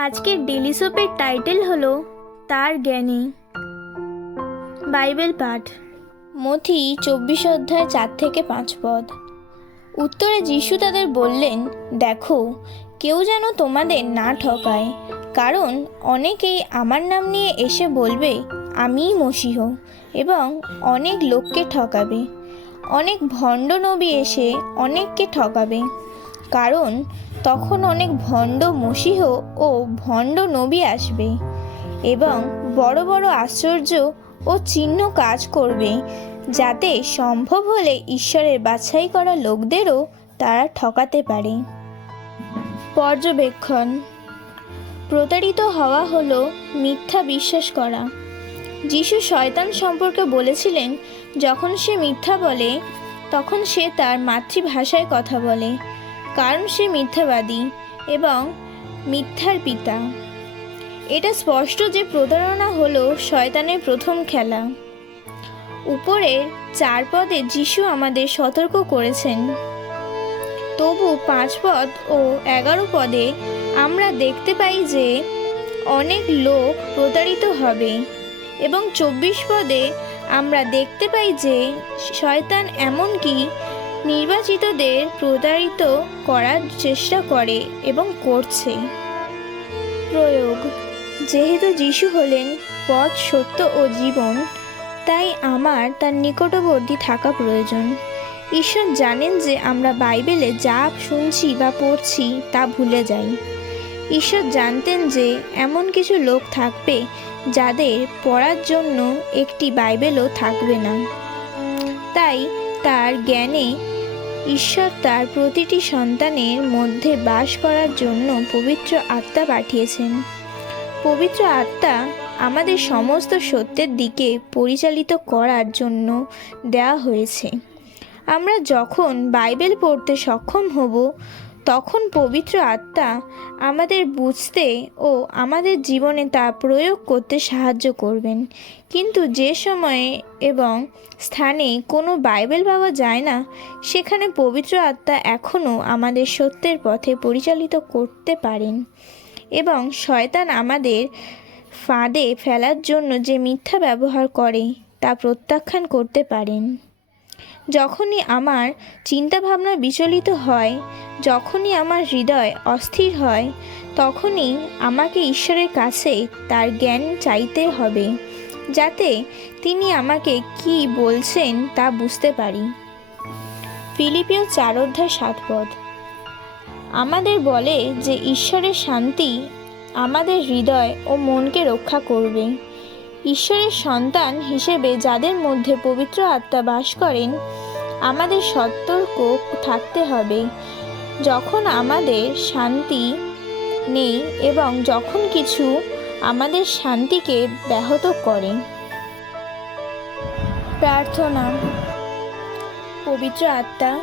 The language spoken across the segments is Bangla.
আজকের ডেলি সোপের টাইটেল হল তার জ্ঞানী। বাইবেল পাঠ। মথি চব্বিশ অধ্যায় চার থেকে পাঁচ পদ। উত্তরে যিশু তাদের বললেন, দেখো, কেউ যেন তোমাদের না ঠকায়, কারণ অনেকেই আমার নাম নিয়ে এসে বলবে, আমিই মসিহ এবং অনেক লোককে ঠকাবে। অনেক ভণ্ড নবী এসে অনেককে ঠকাবে। কারণ তখন অনেক ভণ্ড মসিহ ও ভণ্ড নবী আসবে এবং বড় বড় আশ্চর্য ও চিহ্ন কাজ করবে, যাতে সম্ভব হলে ঈশ্বরের বাছাই করা লোকদেরও তারা ঠকাতে পারে। পর্যবেক্ষণ। প্রতারিত হওয়া হলো মিথ্যা বিশ্বাস করা। যিশু শয়তান সম্পর্কে বলেছিলেন, যখন সে মিথ্যা বলে, তখন সে তার মাতৃভাষায় কথা বলে। কারণ সে মিথ্যাবাদী এবং মিথ্যার পিতা। এটা স্পষ্ট যে প্রতারণা হলো শয়তানের প্রথম খেলা। উপরের চার পদে যিশু আমাদের সতর্ক করেছেন। তবু পাঁচ পদ ও এগারো পদে আমরা দেখতে পাই যে অনেক লোক প্রতারিত হবে এবং চব্বিশ পদে আমরা দেখতে পাই যে শয়তান এমনকি নির্বাচিতদের প্রতারিত করার চেষ্টা করে এবং করছে। প্রয়োগ। যেহেতু যিশু হলেন পথ, সত্য ও জীবন, তাই আমার তার নিকটবর্তী থাকা প্রয়োজন। ঈশ্বর জানেন যে আমরা বাইবেলে যা শুনছি বা পড়ছি তা ভুলে যাই। ঈশ্বর জানতেন যে এমন কিছু লোক থাকবে যাদের পড়ার জন্য একটি বাইবেলও থাকবে না। তাই তার জ্ঞানে ঈশ্বর তার প্রতিটি সন্তানের মধ্যে বাস করার জন্য পবিত্র আত্মা পাঠিয়েছেন। পবিত্র আত্মা আমাদের সমস্ত সত্যের দিকে পরিচালিত করার জন্য দেওয়া হয়েছে। আমরা যখন বাইবেল পড়তে সক্ষম হব তখন পবিত্র আত্মা আমাদের বুঝতে ও আমাদের জীবনে তা প্রয়োগ করতে সাহায্য করবেন। কিন্তু যে সময়ে এবং স্থানে কোনো বাইবেল পাওয়া যায় না, সেখানে পবিত্র আত্মা এখনও আমাদের সত্যের পথে পরিচালিত করতে পারেন এবং শয়তান আমাদের ফাঁদে ফেলার জন্য যে মিথ্যা ব্যবহার করে, তা প্রত্যাখ্যান করতে পারেন। যখনই আমার চিন্তাভাবনা বিচলিত হয়, যখনই আমার হৃদয় অস্থির হয়, তখনই আমাকে ঈশ্বরের কাছে তার জ্ঞান চাইতে হবে, যাতে তিনি আমাকে কি বলছেন তা বুঝতে পারি। ফিলিপিও চার অধ্যায় সাত পদ। আমাদের বলে যে ঈশ্বরের শান্তি আমাদের হৃদয় ও মনকে রক্ষা করবে। ঈশ্বরের সন্তান হিসেবে যাদের মধ্যে পবিত্র আত্মা বাস করেন, আমাদের সতর্ক থাকতে হবে। যখন আমাদের শান্তি নেই এবং যখন কিছু আমাদের শান্তিকে ব্যাহত করে। প্রার্থনা। পবিত্র আত্মা,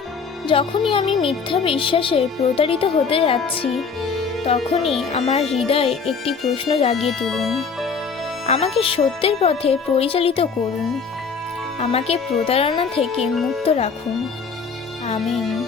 যখনই আমি মিথ্যা বিশ্বাসে প্রতারিত হতে যাচ্ছি, তখনই আমার হৃদয়ে একটি প্রশ্ন জাগিয়ে তুলুন। আমাকে সত্যের পথে পরিচালিত করুন। আমাকে প্রতারণা থেকে মুক্ত রাখুন। আমিন।